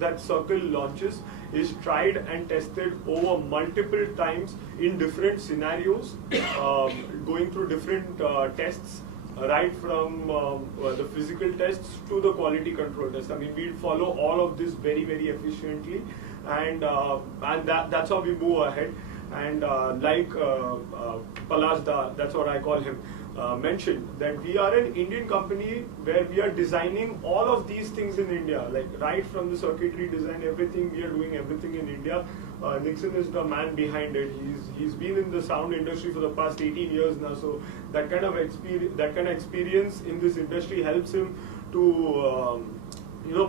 that Circle launches is tried and tested over multiple times in different scenarios, going through different tests, right from the physical tests to the quality control test. I mean, we follow all of this very, very efficiently, and that's how we move ahead. And like Palashda, that's what I call him, mentioned, that we are an Indian company where we are designing all of these things in India, like right from the circuitry design, everything, we are doing everything in India. Nixon is the man behind it. He's been in the sound industry for the past 18 years now, so that kind of experience in this industry helps him to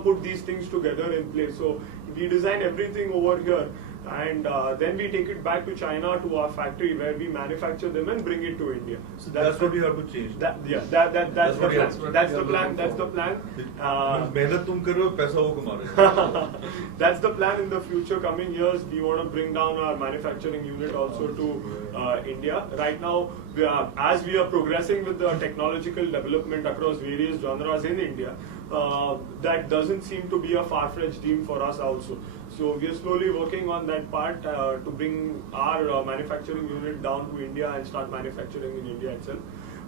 put these things together in place. So we design everything over here, and then we take it back to China, to our factory, where we manufacture them and bring it to India. So that's what you have to change. That's the plan. That's the plan. That's the plan. मेहनत तुम कर रहे हो, पैसा वो कमा रहे हो. That's the plan in the future coming years. We want to bring down our manufacturing unit also to India. Right now, as we are progressing with the technological development across various genres in India, that doesn't seem to be a far-fetched dream for us also. So we are slowly working on that part to bring our manufacturing unit down to India and start manufacturing in India itself.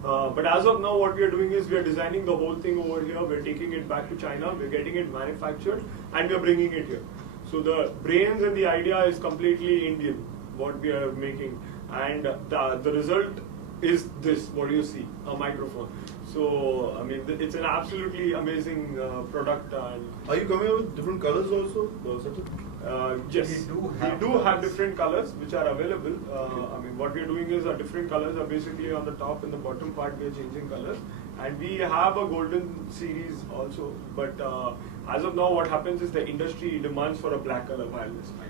But as of now, what we are doing is we are designing the whole thing over here. We're taking it back to China. We're getting it manufactured, and we're bringing it here. So the brains and the idea is completely Indian, what we are making, and the result is this, what you see, a microphone. So, I mean, it's an absolutely amazing product. And are you coming out with different colors also? Yes, we do have different colors which are available. I mean, what we are doing is different colors are basically on the top and the bottom part we are changing colors. And we have a golden series also. But as of now, what happens is the industry demands for a black color wireless mic.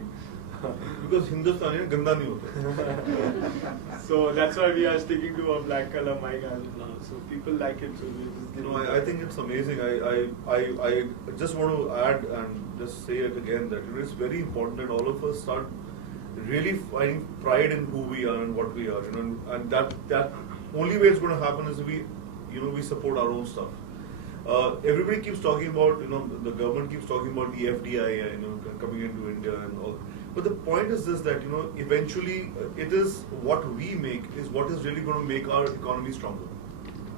Because Hindustani ganda nahi hota. So that's why we are sticking to a black color mic as of now. So people like it. So I think it's amazing. I just want to add and just say it again that it's very important that all of us start really finding pride in who we are and what we are. And that only way it's going to happen is we support our own stuff. Everybody keeps talking about, the government keeps talking about the FDI, coming into India and all. But the point is this, that, eventually it is what we make is what is really going to make our economy stronger.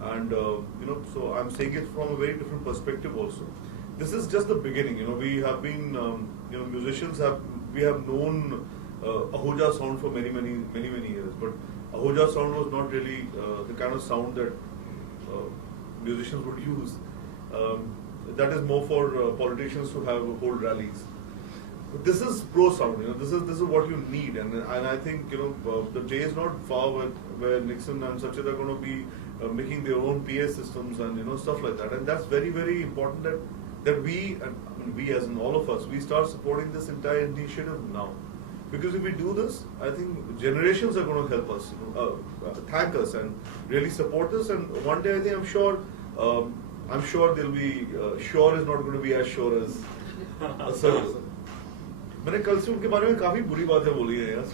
And, so I'm saying it from a very different perspective also. This is just the beginning, we have been, musicians we have known Ahuja sound for many years. But Ahuja sound was not really the kind of sound that musicians would use. That is more for politicians to hold rallies. But this is pro sound, this is what you need, and I think the day is not far where Nixon and Sachet are going to be making their own PA systems and stuff like that, and that's very, very important that we as in all of us, we start supporting this entire initiative now, because if we do this, I think generations are going to help us, thank us and really support us, and one day I think I'm sure they'll be sure is not going to be as sure as a service. मैंने कल से उनके बारे में काफी बुरी बातें बोली है यार.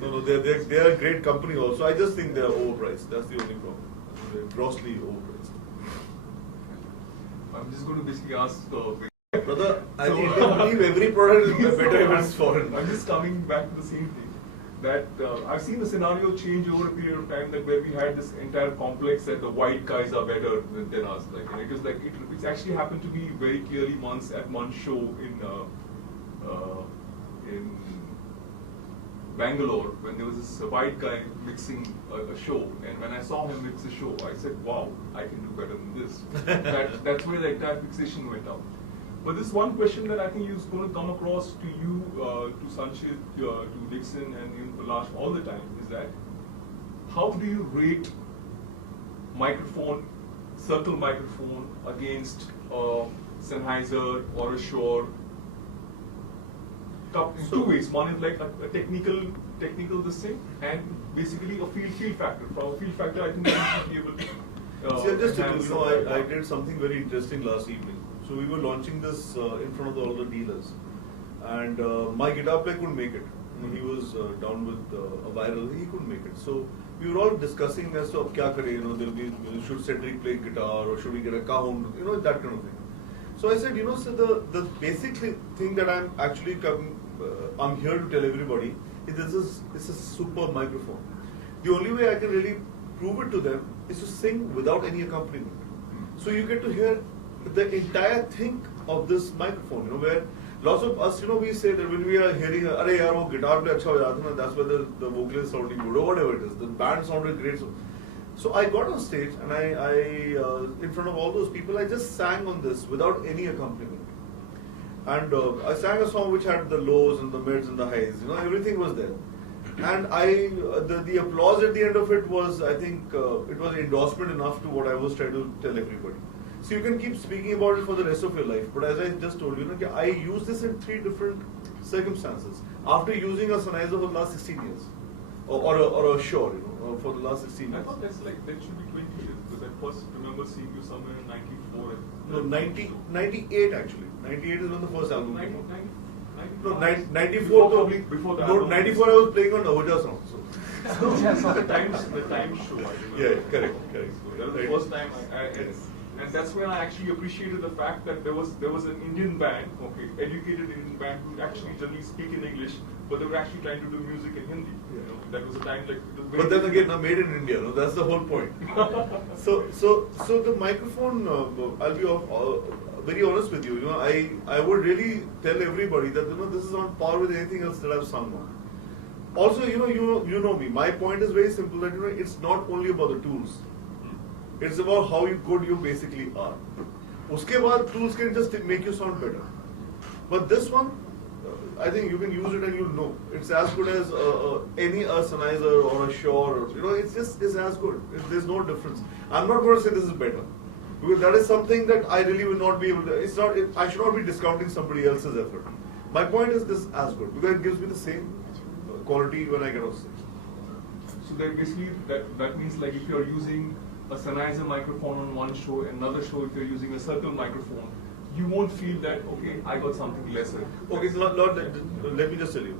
No, they are a great company also. I just think they are overpriced. That's the only problem. They're grossly overpriced. I'm just going to basically ask. Brother, I believe every product is better if it's foreign. I'm just coming back to the same thing. That I've seen the scenario change over a period of time, that where we had this entire complex that the white guys are better than us. It's actually happened to me very clearly once at one show in Bangalore, when there was this white guy mixing a show, and when I saw him mix a show, I said, "Wow, I can do better than this." That's where the entire fixation went out. But this one question that I think is going to come across to you, to Sanchit, to Nixon, and even Palash all the time is that how do you rate Circle microphone against Sennheiser or a Shure? In two ways. One is like a technical this thing, and basically a feel factor. From a feel factor, I think we should be able to. I did something very interesting last evening. So we were launching this in front of all the dealers, and my guitar player couldn't make it. He was down with a viral. He couldn't make it. So we were all discussing as to kya kare. Should Cedric play guitar or should we get a cajon? That kind of thing. So I said, so the basic thing that I'm actually I'm here to tell everybody is it's a super microphone. The only way I can really prove it to them is to sing without any accompaniment. So you get to hear the entire thing of this microphone, where lots of us, we say that when we are hearing, "Arey yaar, wo guitar pe acha ho jata na," that's why the vocal is sounding good, or whatever it is. The band sounded great. So I got on stage and I in front of all those people, I just sang on this without any accompaniment. And I sang a song which had the lows and the mids and the highs, everything was there. And the applause at the end of it was, I think, it was endorsement enough to what I was trying to tell everybody. So you can keep speaking about it for the rest of your life. But as I just told you, I used this in 3 different circumstances. After using a Sennheiser for the last 16 years. Or a Shure, for the last 16 years. I thought that should be 20 years, because I first remember seeing you somewhere in 94. No, 98 actually. 98 is when the first album came out. No, 94 before the no, album. 94 I was playing on Navaja song. The time show, I remember. Yeah, correct. So that was the first time and that's when I actually appreciated the fact that there was an Indian band, educated Indian band who actually generally speak in English, but they were actually trying to do music in Hindi. That was a time like. It was very But then again, made in India, that's the whole point. So the microphone, I'll be very honest with you. I would really tell everybody that this is on par with anything else that I've sung on. Also, you know me. My point is very simple. That it's not only about the tools. It's about how good you basically are. Uske baad, tools can just make you sound better. But this one, I think you can use it and you'll know. It's as good as any Sennheiser or a Shure. It's as good. There's no difference. I'm not going to say this is better, because that is something that I really will not be able to. I should not be discounting somebody else's effort. My point is this is as good, because it gives me the same quality when I get off stage. So then basically that means, like, if you're using a Sennheiser microphone on one show, another show if you're using a circle microphone, you won't feel that, I got something lesser. Okay, let me just tell you.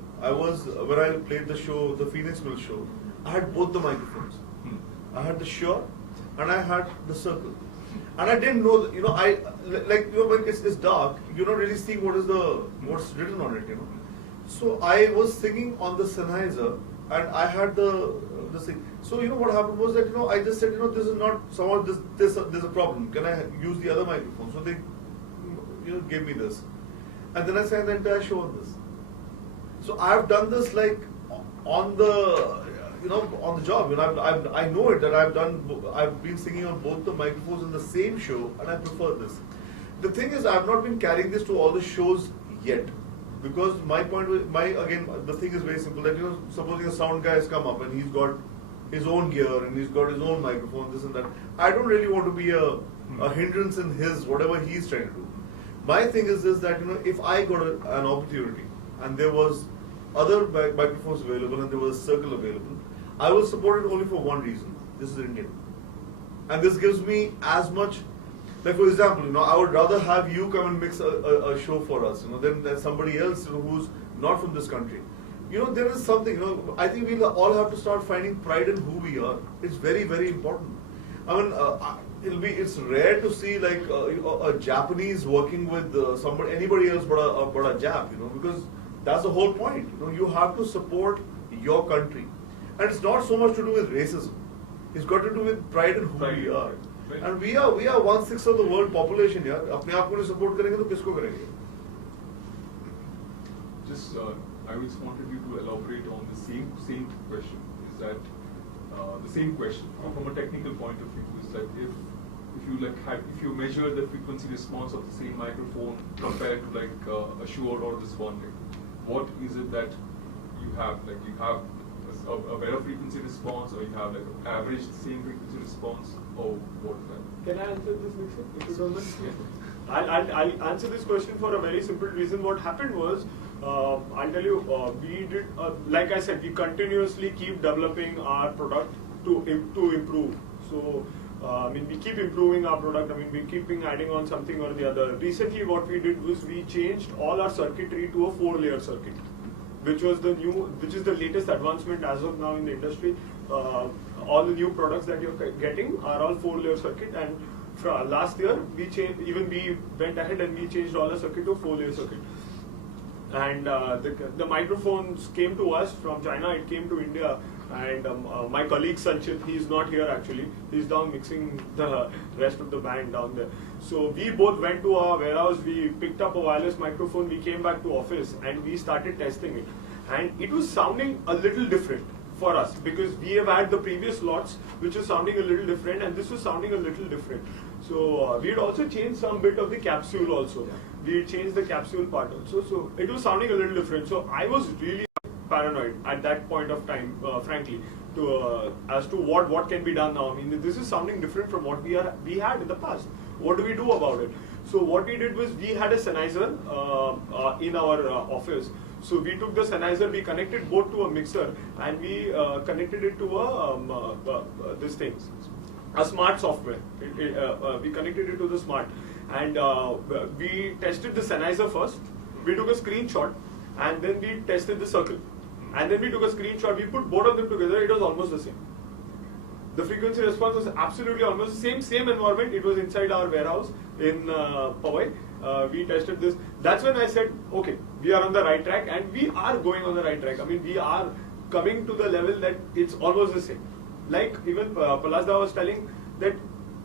When I played the show, the Phoenix Mill show, I had both the microphones. I had the Shure and I had the circle. And I didn't know, when it's dark, you're not really seeing what's written on it, So I was singing on the Sennheiser and I had the thing. So what happened was that I just said this is not somehow there's a problem. Can I use the other microphone? So they gave me this, and then I sang the entire show on this. So I've done this like on the on the job. I know it that I've been singing on both the microphones in the same show, and I prefer this. The thing is, I've not been carrying this to all the shows yet. Because the thing is very simple, that supposing a sound guy has come up and he's got his own gear and he's got his own microphone, this and that. I don't really want to be a hindrance in his whatever he's trying to do. My thing is this, that if I got an opportunity and there was other microphones available and there was a circle available, I will support it only for one reason. This is Indian, and this gives me as much. Like, for example, I would rather have you come and mix a show for us, than somebody else who's not from this country. There is something, I think we'll all have to start finding pride in who we are. It's very, very important. I mean, it's rare to see like a Japanese working with anybody else but a Jap, because that's the whole point. You have to support your country. And it's not so much to do with racism. It's got to do with pride in who we are. And we are 1/6 of the world population. अपने आप को नहीं support करेंगे तो किसको करेंगे? Just I just wanted you to elaborate on the same question. Is that the same question from a technical point of view? Is that if you measure the frequency response of the same microphone compared to like a Shure or this one, what is it that you have? Like, you have a better frequency response, or you have like an average same frequency response, or what is that? Can I answer this, Nixon? If you don't mind? Yeah. I'll answer this question for a very simple reason. What happened was, I'll tell you, we did, like I said, we continuously keep developing our product to improve. So, we keep improving our product. We keeping adding on something or the other. Recently, what we did was we changed all our circuitry to a 4-layer circuit, which is the latest advancement as of now in the industry. All the new products that you're getting are all 4-layer circuit, and last year, we went ahead and we changed all the circuit to 4-layer circuit. And the microphones came to us from China, it came to India, and my colleague Sanchit, he's not here actually, he's down mixing the rest of the band down there. So we both went to our warehouse, we picked up a wireless microphone, we came back to office and we started testing it. And it was sounding a little different for us because we have had the previous lots which was sounding a little different and this was sounding a little different. So we had also changed some bit of the capsule also. We had changed the capsule part also. So it was sounding a little different. So I was really paranoid at that point of time, frankly, as to what can be done now. I mean, this is sounding different from what we had in the past. What do we do about it? So what we did was we had a Sennheiser in our office. So we took the Sennheiser, we connected both to a mixer, and we connected it to a smart software. We connected it to the smart, and we tested the Sennheiser first. We took a screenshot, and then we tested the circle, and then we took a screenshot. We put both of them together. It was almost the same. The frequency response was absolutely almost the same environment. It was inside our warehouse in Powai. We tested this. That's when I said, okay, we are on the right track, and we are going on the right track. I mean, we are coming to the level that it's almost the same. Like even Palasda was telling that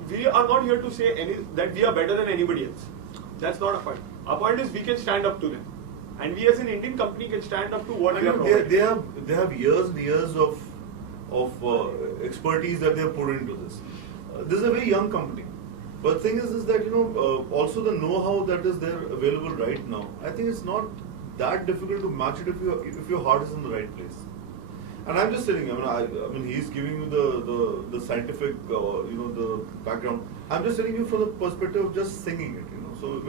we are not here to say that we are better than anybody else. That's not a point. Our point is we can stand up to them, and we as an Indian company can stand up to what we are providing. They have years and years of expertise that they have put into this. This is a very young company. But the thing is that, also the know-how that is there available right now, I think it's not that difficult to match it if your heart is in the right place. And I'm just saying, I mean, he's giving you the scientific, the background. I'm just telling you from the perspective of just singing it, So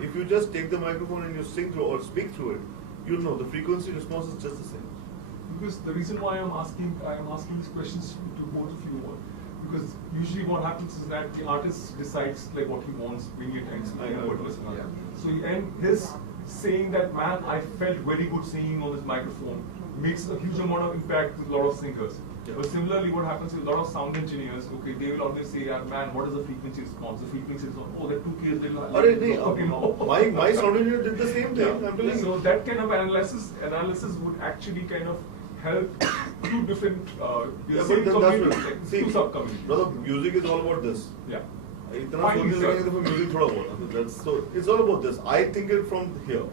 if you just take the microphone and you sing through or speak through it, you'll know the frequency response is just the same. Because the reason why I am asking these questions to both of you, because usually what happens is that the artist decides like what he wants, bring it and so and his saying that, man, I felt very good singing on this microphone makes a huge amount of impact with a lot of singers. Yeah. But similarly, what happens with a lot of sound engineers, okay, they will always say, man, what is the frequency response? The frequency response, that 2K is my sound engineer did the same thing. Yeah. I'm telling you. So that kind of analysis would actually kind of help two different two sub-communities. Brother, music is all about this. Yeah. Music so it's all about this. I think it from here.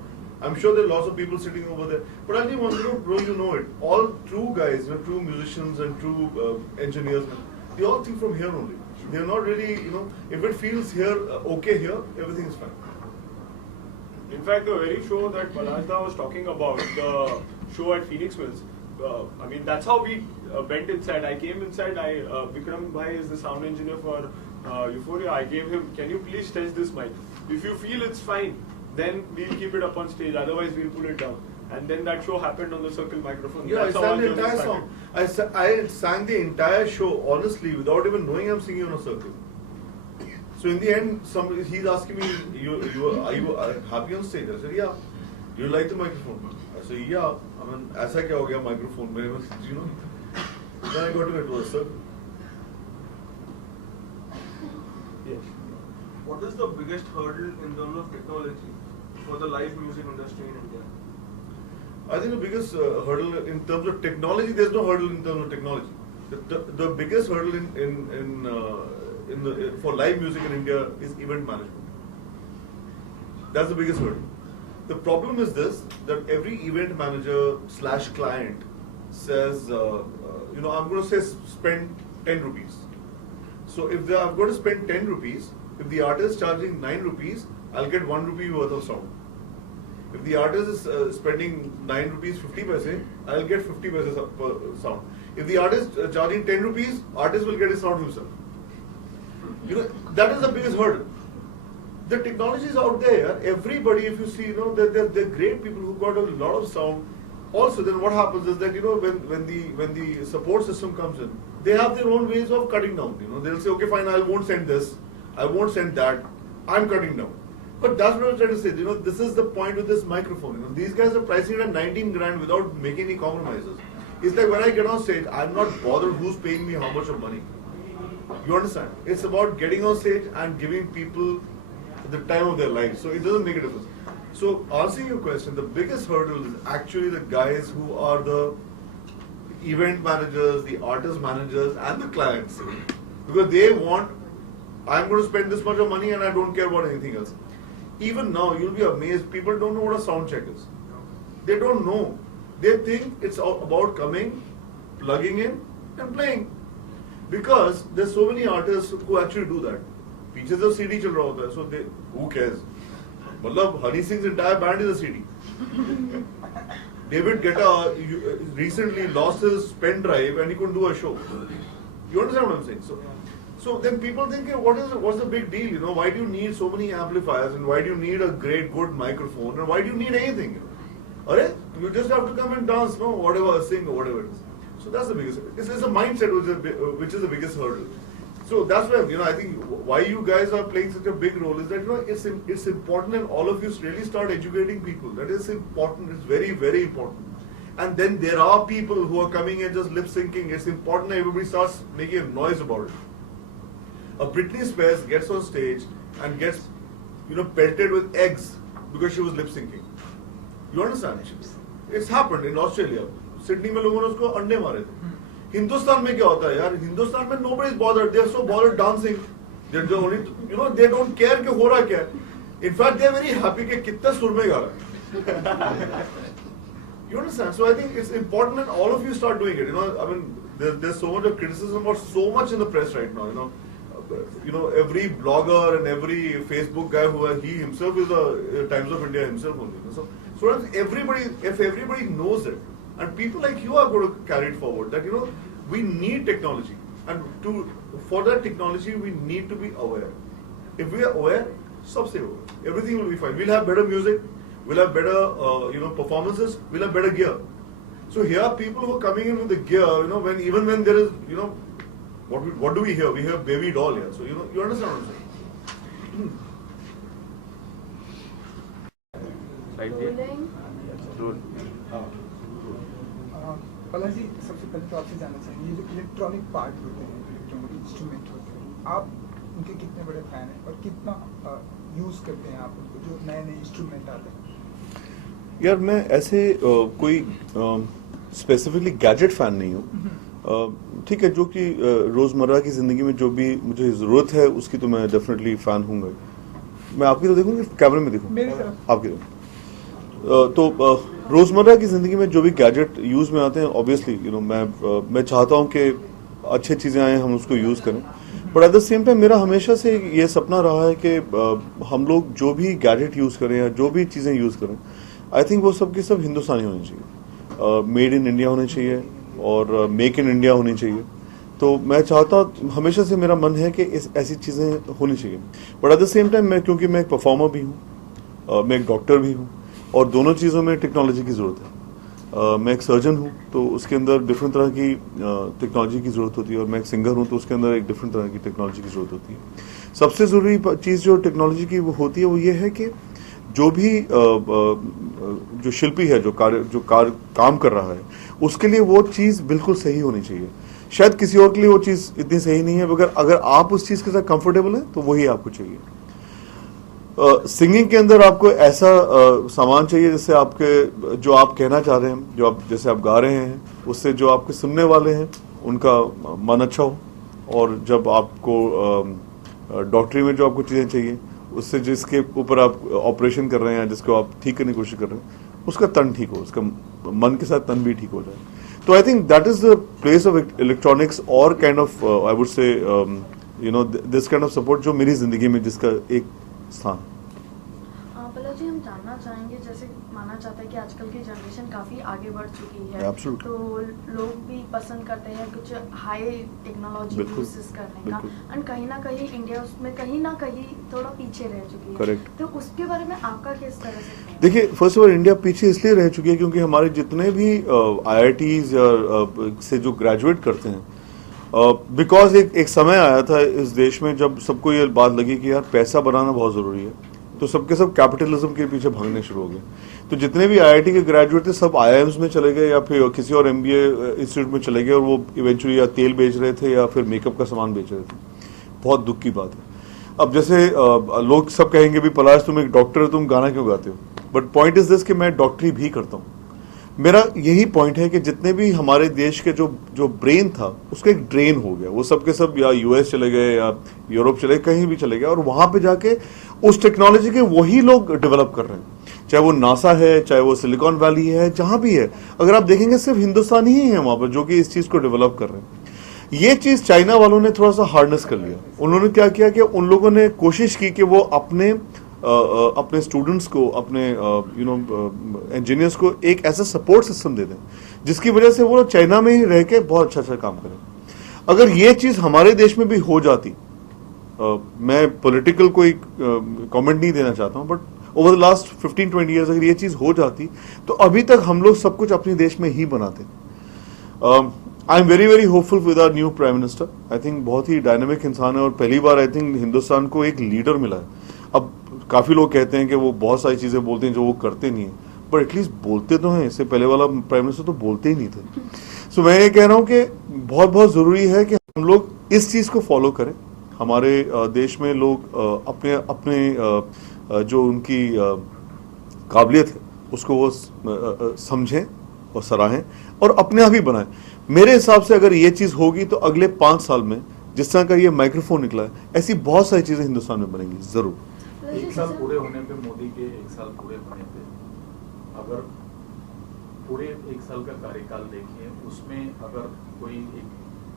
I'm sure there are lots of people sitting over there. But I think bro, you know it. All true guys, true musicians and true engineers, they all think from here only. They're not really, if it feels here, okay here, everything is fine. In fact, the very show that Palasda was talking about, the show at Phoenix Mills, I mean, that's how we went inside. I came inside, Vikram Bhai is the sound engineer for Euphoria. I gave him, can you please test this mic? If you feel it's fine, then we'll keep it up on stage, otherwise we'll pull it down. And then that show happened on the circle microphone. Yeah, that's I sang the entire song. I sang the entire show, honestly, without even knowing I'm singing on a circle. So in the end, he's asking me, are you happy on stage? I said, yeah. Do you like the microphone? I said, yeah. I mean, aisa kya ho gaya microphone? Then I got to get to a circle. Yes. What is the biggest hurdle in terms of technology for the live music industry in India? I think the biggest hurdle in terms of technology, there's no hurdle in terms of technology. The biggest hurdle for live music in India is event management. That's the biggest hurdle. The problem is this, that every event manager / client says, I'm going to say spend 10 rupees. So if I'm going to spend 10 rupees, if the artist is charging 9 rupees, I'll get 1 rupee worth of sound. If the artist is spending 9 rupees 50 paise, I'll get 50 paise per sound. If the artist is charging 10 rupees, artist will get his sound himself. That is the biggest hurdle. The technology is out there. Everybody, if you see, they're great people who got a lot of sound. Also, then what happens is that when the support system comes in, they have their own ways of cutting down. They'll say, okay, fine, I won't send this, I won't send that. I'm cutting down. But that's what I'm trying to say. This is the point with this microphone. These guys are pricing it at 19 grand without making any compromises. It's like when I get on stage, I'm not bothered who's paying me how much of money. You understand? It's about getting on stage and giving people the time of their life. So it doesn't make a difference. So answering your question, the biggest hurdle is actually the guys who are the event managers, the artist managers, and the clients, because they want, I'm going to spend this much of money and I don't care about anything else. Even now, you'll be amazed, people don't know what a sound check is. They don't know. They think it's about coming, plugging in, and playing. Because there's so many artists who actually do that. पीछे तो CD चल रहा होता है, so they, who cares? मतलब Honey Singh's entire band is a CD. David Guetta recently lost his pen drive and he couldn't do a show. You understand what I'm saying? So then people think, what's the big deal? You know, why do you need so many amplifiers and why do you need a great good microphone and why do you need anything? Alright, you just have to come and dance, no, whatever, sing or whatever it is. So that's the biggest. It's a mindset which is the biggest hurdle. So that's why, you know, I think why you guys are playing such a big role is that, you know, it's important and all of you really start educating people. That is important. It's very, very important. And then there are people who are coming and just lip syncing. It's important that everybody starts making a noise about it. A Britney Spears gets on stage and gets, you know, pelted with eggs because she was lip syncing. You understand? It's happened in Australia. Sydney में लोगों ने उसको अंडे मारे थे. हिंदुस्तान में क्या होता है यार? हिंदुस्तान में nobody is bothered. They are so bothered dancing. They're the only, you know, they don't care कि हो रहा क्या है. In fact, they are very happy कि कितना सुर में गा रहा है. You understand? So I think it's important that all of you start doing it. You know, I mean, there's so much of criticism about so much in the press right now. You know, every blogger and every Facebook guy he himself is a Times of India himself only. So if everybody knows it, and people like you are going to carry it forward, that, you know, we need technology, and for that technology we need to be aware. If we are aware, everything will be fine. We'll have better music, we'll have better you know, performances, we'll have better gear. So here are people who are coming in with the gear, you know, even when there is, you know, what do we hear? We hear Baby Doll here. So, you know, you understand what I'm saying? Right there. जी सबसे पहले तो आपसे जानना चाहिए ये जो electronic part होते हैं, इलेक्ट्रॉनिक इंस्ट्रूमेंट होते हैं, आप उनके कितने बड़े फैन हैं और कितना यूज़ करते हैं आप उनको, जो नए नए इंस्ट्रूमेंट आते हैं? यार मैं ऐसे कोई स्पेसिफिकली गैजेट फैन नहीं हूँ. ठीक है, जो कि रोज़मर्रा की ज़िंदगी में जो भी मुझे ज़रूरत है उसकी तो मैं डेफिनेटली फ़ैन हूँगा. मैं आपकी तो देखूँगी, कैमरे में देखूँ आपकी तो रोज़मर्रा की ज़िंदगी में जो भी गैजेट यूज़ में आते हैं, ऑब्वियसली यू नो मैं चाहता हूँ कि अच्छी चीज़ें आएँ, हम उसको यूज़ करें. But at the same time मेरा हमेशा से ये सपना रहा है कि हम लोग जो भी गैजेट यूज़ करें या जो भी चीज़ें यूज़ करें, आई थिंक वो सब की सब हिंदुस्तानी होनी चाहिए, मेड इन इंडिया होनी चाहिए और मेक इन इंडिया होनी चाहिए. तो मैं चाहता, हमेशा से मेरा मन है कि ऐसी चीज़ें होनी चाहिए. But at the same time क्योंकि मैं एक परफॉर्मर भी हूँ, मैं एक डॉक्टर भी हूँ, और दोनों चीज़ों में टेक्नोलॉजी की ज़रूरत है. मैं एक सर्जन हूँ तो उसके अंदर डिफरेंट तरह की टेक्नोलॉजी की ज़रूरत होती है, और मैं एक सिंगर हूँ तो उसके अंदर एक डिफरेंट तरह की टेक्नोलॉजी की ज़रूरत होती है. सबसे ज़रूरी चीज़ जो टेक्नोलॉजी की वो होती है वो ये है कि जो भी जो शिल्पी है, जो काम कर रहा है, उसके लिए वो चीज़ बिल्कुल सही होनी चाहिए. शायद किसी और के लिए वो चीज़ इतनी सही नहीं है, मगर अगर आप उस चीज़ के साथ कंफर्टेबल हैं तो वही आपको चाहिए. सिंगिंग के अंदर आपको ऐसा सामान चाहिए जिससे आपके जो आप कहना चाह रहे हैं, जो आप जैसे आप गा रहे हैं, उससे जो आपके सुनने वाले हैं उनका मन अच्छा हो, और जब आपको डॉक्टरी में जो आपको चीज़ें चाहिए, उससे जिसके ऊपर आप ऑपरेशन कर रहे हैं, जिसको आप ठीक करने की कोशिश कर रहे हैं, उसका तन ठीक हो, उसका मन के साथ तन भी ठीक हो जाए. तो I think that is the place of electronics और kind of I would say you know this kind of support जो मेरी ज़िंदगी में जिसका एक स्थान. जी हम जानना चाहेंगे, जैसे माना जाता है कि आजकल की जनरेशन काफ़ी आगे बढ़ चुकी है, Absolutely. तो लोग भी पसंद करते हैं कुछ हाई टेक्नोलॉजी यूज करने का, एंड कहीं ना कहीं इंडिया उसमें कहीं ना कहीं थोड़ा पीछे रह चुकी है. Correct. तो उसके बारे में आपका किस तरह से? देखिए, फर्स्ट ऑफ ऑल इंडिया पीछे इसलिए रह चुकी है क्योंकि हमारे जितने भी IITs या से जो ग्रेजुएट करते हैं, बिकॉज एक समय आया था इस देश में जब सबको ये बात लगी कि यार पैसा बनाना बहुत ज़रूरी है, तो सबके सब कैपिटलिज्म के पीछे भागने शुरू हो गए। तो जितने भी आईआईटी के ग्रेजुएट थे सब आईआईएम्स में चले गए या फिर किसी और एमबीए इंस्टीट्यूट में चले गए और वो इवेंचुअली या तेल बेच रहे थे या फिर मेकअप का सामान बेच रहे थे। बहुत दुख की बात है। अब जैसे लोग सब कहेंगे भी पलाश तुम एक डॉक्टर हो, तुम गाना क्यों गाते हो, बट पॉइंट इज दिस कि मैं डॉक्टरी भी करता हूँ। मेरा यही पॉइंट है कि जितने भी हमारे देश के जो ब्रेन था उसका एक ड्रेन हो गया, वो सब के सब या यूएस चले गए या यूरोप चले गए, कहीं भी चले गए और वहां पे जाके उस टेक्नोलॉजी के वही लोग डेवलप कर रहे हैं, चाहे वो नासा है, चाहे वो सिलिकॉन वैली है, जहां भी है। अगर आप देखेंगे सिर्फ हिंदुस्तानी ही है वहां पर जो कि इस चीज को डेवलप कर रहे हैं। ये चीज चाइना वालों ने थोड़ा सा हार्डनेस कर लिया। उन्होंने क्या किया कि उन लोगों ने कोशिश की कि वो अपने स्टूडेंट्स को, अपने इंजीनियर्स को एक ऐसा सपोर्ट सिस्टम दे दें जिसकी वजह से वो चाइना में ही रह के बहुत अच्छा काम करें। अगर ये चीज हमारे देश में भी हो जाती, मैं पॉलिटिकल कोई कमेंट नहीं देना चाहता हूं, but over the last 15-20 years अगर ये चीज हो जाती तो अभी तक हम लोग सब कुछ अपने देश में ही बनाते। I am very very hopeful with our new prime minister. I think बहुत ही डायनेमिक इंसान है और पहली बार आई थिंक हिंदुस्तान को एक लीडर मिला है। अब काफी लोग कहते हैं कि वो बहुत सारी चीजें बोलते हैं जो वो करते नहीं है, पर एटलीस्ट बोलते तो हैं। इससे पहले वाला प्राइम मिनिस्टर तो बोलते ही नहीं थे। सो मैं ये कह रहा हूं कि बहुत बहुत जरूरी है कि हम लोग इस चीज को फॉलो करें। हमारे देश में लोग अपने अपने जो उनकी काबिलियत है उसको वो समझें और सराहें और अपने आप ही बनाएं। मेरे हिसाब से अगर ये चीज होगी तो अगले 5 साल में जिस तरह का ये माइक्रोफोन निकला है, ऐसी बहुत सारी चीजें हिंदुस्तान में बनेंगी जरूर। 1 साल पूरे होने पे, मोदी के 1 साल पूरे होने पे, अगर पूरे 1 साल का कार्यकाल देखिए, उसमें अगर कोई एक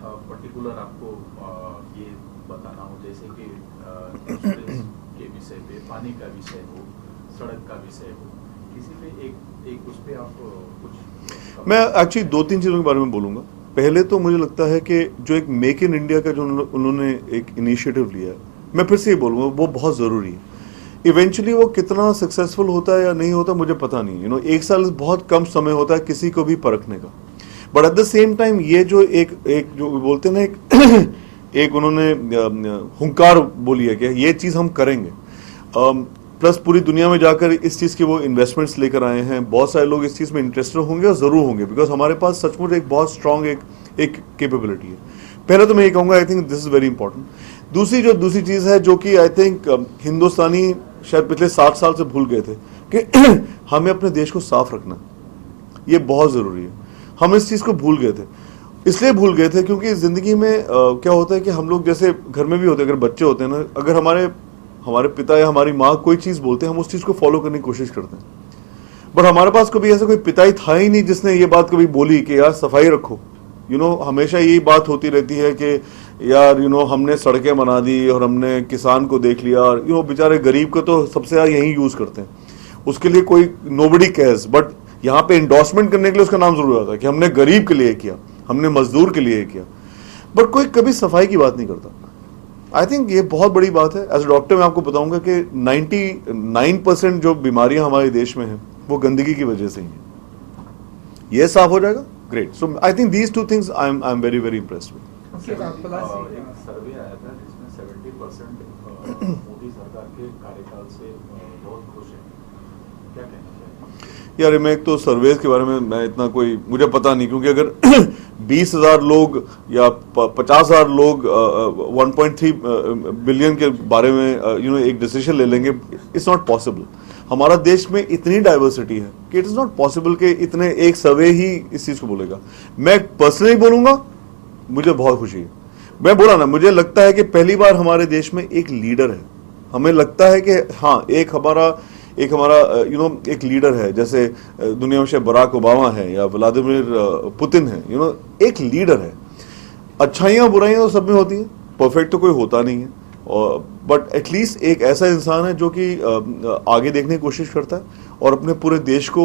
पर्टिकुलर आपको ये बताना हो, जैसे कि इंश्योरेंस के विषय पे, पानी का विषय हो, सड़क का विषय हो, किसी पे एक उस पे आप कुछ। मैं एक्चुअली 2-3 चीजों के बारे में बोलूंगा। पहले तो मुझे लगता है कि जो एक मेक इन इंडिया का जो उन्होंने एक इनिशिएटिव लिया है, मैं फिर से ये बोलूंगा वो बहुत जरूरी है। इवेंचुअली वो कितना सक्सेसफुल होता है या नहीं होता मुझे पता नहीं। 1 साल बहुत कम समय होता है किसी को भी परखने का, but at the same time ये जो एक जो बोलते हैं ना एक उन्होंने हुंकार बोली है कि ये चीज हम करेंगे। प्लस पूरी दुनिया में जाकर इस चीज की वो इन्वेस्टमेंट्स लेकर आए हैं। बहुत सारे लोग इस चीज में इंटरेस्टेड होंगे और जरूर होंगे, बिकॉज हमारे पास सचमुच एक बहुत स्ट्रांग एक कैपेबिलिटी है। पहले तो मैं ये कहूंगा I think this is very important. दूसरी चीज है जो कि आई थिंक हिंदुस्तानी शायद पिछले 60 साल से भूल गए थे कि हमें अपने देश को साफ रखना, ये बहुत जरूरी है। हम इस चीज को भूल गए थे। इसलिए भूल गए थे क्योंकि जिंदगी में क्या होता है कि हम लोग जैसे घर में भी होते हैं, अगर बच्चे होते हैं ना, अगर हमारे पिता या हमारी माँ कोई चीज बोलते हैं हम उस चीज को फॉलो करने की कोशिश करते हैं, बट हमारे पास कभी ऐसा कोई पिता ही था ही नहीं जिसने ये बात कभी बोली कि यार सफाई रखो। हमेशा यही बात होती रहती है कि यार हमने सड़कें बना दी और हमने किसान को देख लिया, और बेचारे गरीब को तो सबसे ज्यादा यही यूज करते हैं, उसके लिए कोई नोबडी केयर्स, बट यहाँ पे इंडोर्समेंट करने के लिए उसका नाम जरूर आता है कि हमने गरीब के लिए किया, हमने मजदूर के लिए किया, बट कोई कभी सफाई की बात नहीं करता। आई थिंक ये बहुत बड़ी बात है। एज ए डॉक्टर मैं आपको बताऊंगा कि 99% जो बीमारियां हमारे देश में हैं वो गंदगी की वजह से ही है। ये साफ हो जाएगा, great. So I think these 2 things I am very very impressed with. एक सर्वे आया था जिसमें 70% मोदी सरकार के कार्यकाल से बहुत खुश है, क्या कहना चाहिए? यार मैं एक तो सर्वेज के बारे में मैं इतना कोई मुझे पता नहीं, क्योंकि अगर 20,000 लोग या 50,000 लोग 1.3 बिलियन के बारे में एक डिसीजन ले लेंगे, इट्स नॉट पॉसिबल। हमारा देश में इतनी डाइवर्सिटी है कि इट इज नॉट पॉसिबल कि इतने एक सर्वे ही इस चीज को बोलेगा। मैं पर्सनली बोलूंगा मुझे बहुत खुशी है। मैं बोला ना, मुझे लगता है कि पहली बार हमारे देश में एक लीडर है। हमें लगता है कि हाँ एक हमारा एक लीडर है, जैसे दुनिया में शायद बराक ओबामा है या व्लादिमीर पुतिन है, एक लीडर है। अच्छाइयाँ बुराइयाँ तो सब में होती हैं, परफेक्ट तो कोई होता नहीं है, बट एटलीस्ट एक ऐसा इंसान है जो कि आगे देखने की कोशिश करता है और अपने पूरे देश को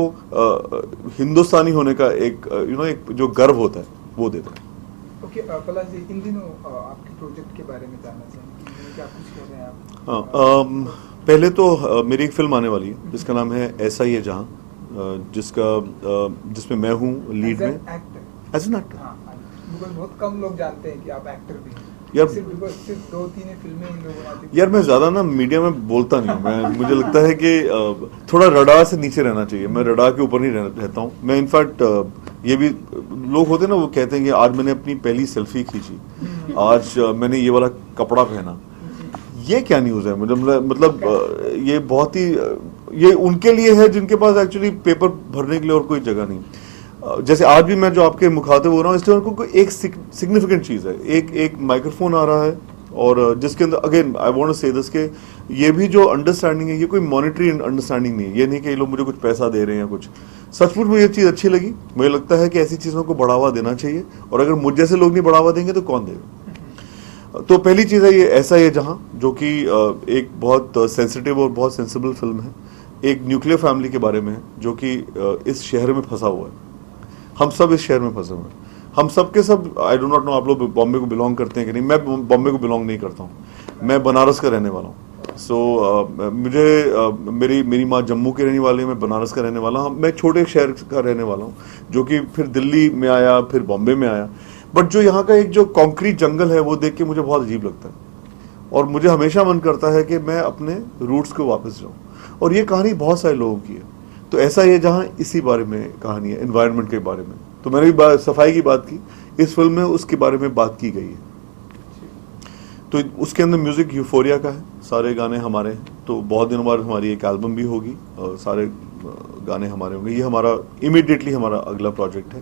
हिंदुस्तानी होने का एक जो गर्व होता है वो देता है। ओके पलाश जी, इन दिनों आपके प्रोजेक्ट के बारे में जानना चाहेंगे, क्या कुछ कर रहे हैं आप? हाँ, पहले तो मेरी एक फिल्म आने वाली है जिसका नाम है ऐसा ही है जहां, जिसमें मैं हूँ लीड में एज एन एक्टर। बिकॉज़ बहुत कम लोग जानते हैं कि आप एक्टर भी हैं। यार सिर्फ 2-3 फिल्में इन लोगों बनाते हैं। यार मैं ज्यादा ना मीडिया में बोलता नहीं हूँ। मैं मुझे लगता है कि थोड़ा रडार से नीचे रहना चाहिए। मैं रडार के ऊपर नहीं रहता हूँ। मैं इनफैक्ट ये भी लोग होते हैं ना, वो कहते हैं कि आज मैंने अपनी पहली सेल्फी खींची, आज मैंने ये वाला कपड़ा पहना। ये क्या न्यूज़ है? मतलब ये बहुत ही ये उनके लिए है जिनके पास एक्चुअली पेपर भरने के लिए और कोई जगह नहीं। जैसे आज भी मैं जो आपके मुखातिब हो रहा हूँ, इसलिए उनको कोई एक सिग्निफिकेंट चीज़ है, एक माइक्रोफोन आ रहा है और जिसके अंदर अगेन आई वांट टू से दिस के ये भी जो अंडरस्टैंडिंग है, ये कोई मॉनेटरी अंडरस्टैंडिंग नहीं है। ये नहीं कि ये लोग मुझे कुछ पैसा दे रहे हैं या कुछ। सचमुच मुझे ये चीज़ अच्छी लगी। मुझे लगता है कि ऐसी चीज़ों को बढ़ावा देना चाहिए और अगर मुझ जैसे लोग नहीं बढ़ावा देंगे तो कौन देगा? तो पहली चीज़ है ये ऐसा है जहाँ जो कि एक बहुत सेंसिटिव और बहुत सेंसिबल फिल्म है, एक न्यूक्लियर फैमिली के बारे में है जो कि इस शहर में फंसा हुआ है। हम सब इस शहर में फंसे हुए हैं। हम सब के सब, आई डो नॉट नो आप लोग बॉम्बे को बिलोंग करते हैं कि नहीं। मैं बॉम्बे को बिलोंग नहीं करता हूँ, मैं बनारस का रहने वाला हूँ। सो मुझे मेरी माँ जम्मू की रहने वाली है, मैं बनारस का रहने वाला हूँ। मैं छोटे शहर का रहने वाला हूँ जो कि फिर दिल्ली में आया, फिर बॉम्बे में आया। बट जो यहाँ का एक जो कॉन्क्रीट जंगल है वो देख के मुझे बहुत अजीब लगता है और मुझे हमेशा मन करता है कि मैं अपने रूट्स को वापस जाऊँ। और ये कहानी बहुत सारे लोगों की है। तो ऐसा ही है जहाँ इसी बारे में कहानी है, एनवायरनमेंट के बारे में। तो मैंने भी सफाई की बात की, इस फिल्म में उसके बारे में बात की गई है। तो उसके अंदर म्यूजिक यूफोरिया का है, सारे गाने हमारे हैं। तो बहुत दिनों बाद हमारी एक एल्बम भी होगी और सारे गाने हमारे होंगे। ये हमारा इमीडिएटली हमारा अगला प्रोजेक्ट है।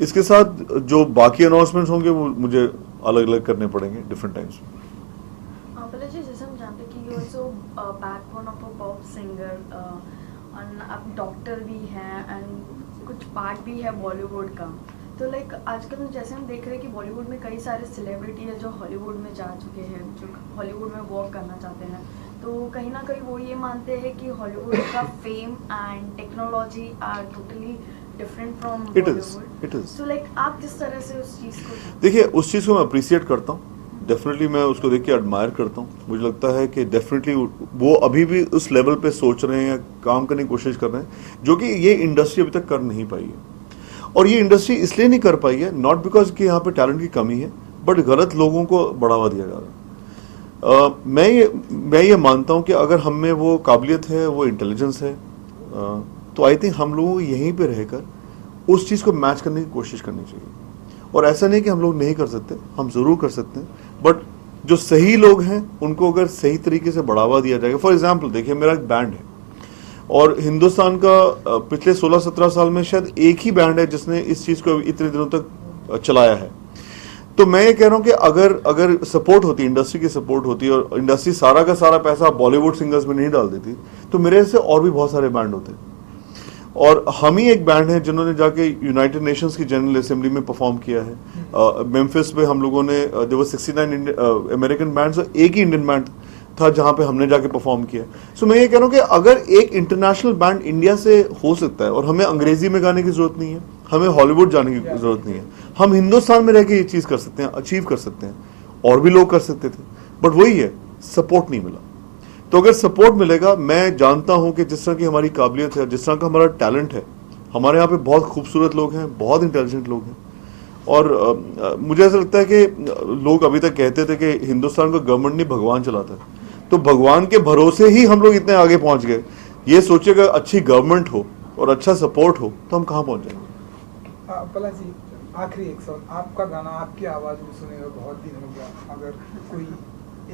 इसके साथ जो बाकी अनाउंसमेंट्स होंगे वो मुझे अलग अलग करने पड़ेंगे डिफरेंट टाइम्स। जैसे हम जानते हैं कि you also backbone of a pop singer, आप डॉक्टर भी हैं एंड कुछ पार्ट भी है बॉलीवुड का। तो लाइक आजकल जैसे हम देख रहे हैं कि बॉलीवुड में कई सारे सेलिब्रिटी है जो हॉलीवुड में जा चुके हैं, जो हॉलीवुड में वर्क करना चाहते हैं। तो कहीं ना कहीं वो ये मानते हैं कि हॉलीवुड का fame and technology are totally different from Bollywood. It is. So like आप किस तरह से उस चीज़ को देखिए, उस चीज़ को मैं अप्रिशिएट करता हूँ। डेफिनेटली मैं उसको देख के एडमायर करता हूँ। मुझे लगता है कि डेफिनेटली वो अभी भी उस लेवल पे सोच रहे हैं या काम करने की कोशिश कर रहे हैं जो कि ये इंडस्ट्री अभी तक कर नहीं पाई है। और ये इंडस्ट्री इसलिए नहीं कर पाई है, नॉट बिकॉज कि यहाँ पे टैलेंट की कमी है, बट गलत लोगों को बढ़ावा दिया जा रहा है। मैं ये मानता हूँ कि अगर हम में वो काबिलियत है, वो इंटेलिजेंस है, तो आई थिंक हम लोगों को यहीं पे रहकर उस चीज़ को मैच करने की कोशिश करनी चाहिए। और ऐसा नहीं कि हम लोग नहीं कर सकते, हम ज़रूर कर सकते हैं, बट जो सही लोग हैं उनको अगर सही तरीके से बढ़ावा दिया जाएगा। फॉर एग्जांपल देखिए, मेरा एक बैंड है और हिंदुस्तान का पिछले 16-17 साल में शायद एक ही बैंड है जिसने इस चीज़ को इतने दिनों तक चलाया है। तो मैं ये कह रहा हूँ कि अगर सपोर्ट होती, इंडस्ट्री की सपोर्ट होती और इंडस्ट्री सारा का सारा पैसा बॉलीवुड सिंगर्स में नहीं डाल देती, तो मेरे से और भी बहुत सारे बैंड होते। और हम ही एक बैंड है जिन्होंने जाके यूनाइटेड नेशंस की जनरल असेंबली में परफॉर्म किया है। मेम्फिस में हम लोगों ने देयर वर 69 अमेरिकन बैंड्स और एक ही इंडियन बैंड था जहां पे हमने जाके परफॉर्म किया। सो मैं ये कह रहा हूँ कि अगर एक इंटरनेशनल बैंड इंडिया से हो सकता है और हमें अंग्रेजी में गाने की जरूरत नहीं है, हमें हॉलीवुड जाने की जरूरत नहीं है, हम हिंदुस्तान में रह के ये चीज़ कर सकते हैं, अचीव कर सकते हैं। और भी लोग कर सकते थे, बट वही है, सपोर्ट नहीं मिला। तो अगर सपोर्ट मिलेगा, मैं जानता हूं कि जिस तरह की हमारी काबिलियत है, जिस तरह का हमारा टैलेंट है, हमारे यहाँ पे बहुत खूबसूरत लोग हैं, बहुत इंटेलिजेंट लोग हैं। और मुझे ऐसा लगता है कि लोग अभी तक कहते थे कि हिंदुस्तान को गवर्नमेंट नहीं भगवान चलाता है। तो भगवान के भरोसे ही हम लोग इतने आगे पहुंच गए। ये सोचिएगा अच्छी गवर्नमेंट हो और अच्छा सपोर्ट हो तो हम कहाँ पहुंच जाएंगे। पला जी, आखिरी एक सवाल, आपका गाना आपकी आवाज़ में सुने हुए बहुत दिन हो गया, अगर कोई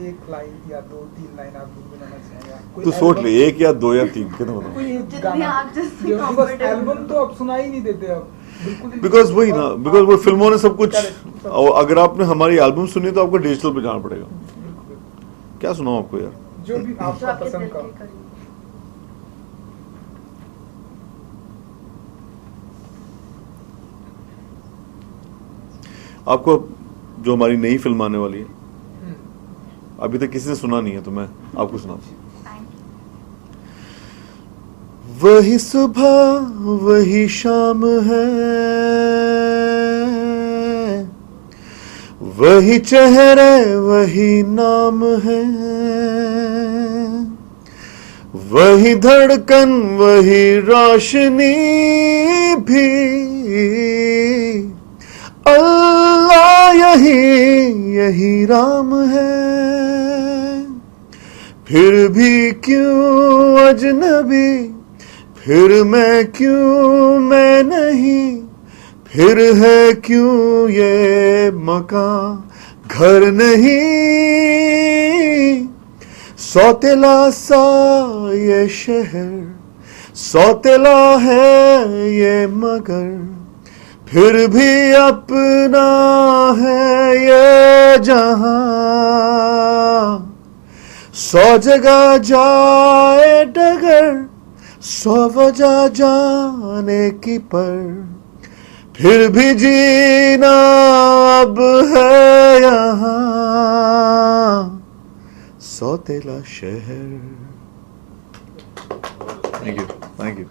एक लाइन या 2-3 लाइन आप गुनगुनाना चाहेंगे तो सोच ले, 1 या 2 या 3 कितना बताऊं? कोई एक गाना, बस एल्बम तो आप सुना ही नहीं देते अब बिल्कुल। बिकॉज वही ना, बिकॉज वो फिल्मों ने सब कुछ, अगर आपने हमारी एल्बम सुनी तो आपको डिजिटल पे जाना पड़ेगा। क्या सुनाऊं आपको यार? जो भी आपका पसंद का। आपको जो हमारी नई फिल्म आने वाली है, अभी तक किसी ने सुना नहीं है, तो मैं आपको सुनाऊं। वही सुबह वही शाम है, वही चेहरे वही नाम है, वही धड़कन वही रोशनी भी, अल्लाह यही राम है, फिर भी क्यों अजनबी, फिर मैं क्यों मैं नहीं, फिर है क्यों ये मकान घर नहीं। सौतेला सा ये शहर, सौतेला है ये मगर, फिर भी अपना है ये जहां। 100 जगह जाए डगर, 100 वजह जाने की, पर फिर भी जीना अब है यहाँ सौतेला शहर। Thank you.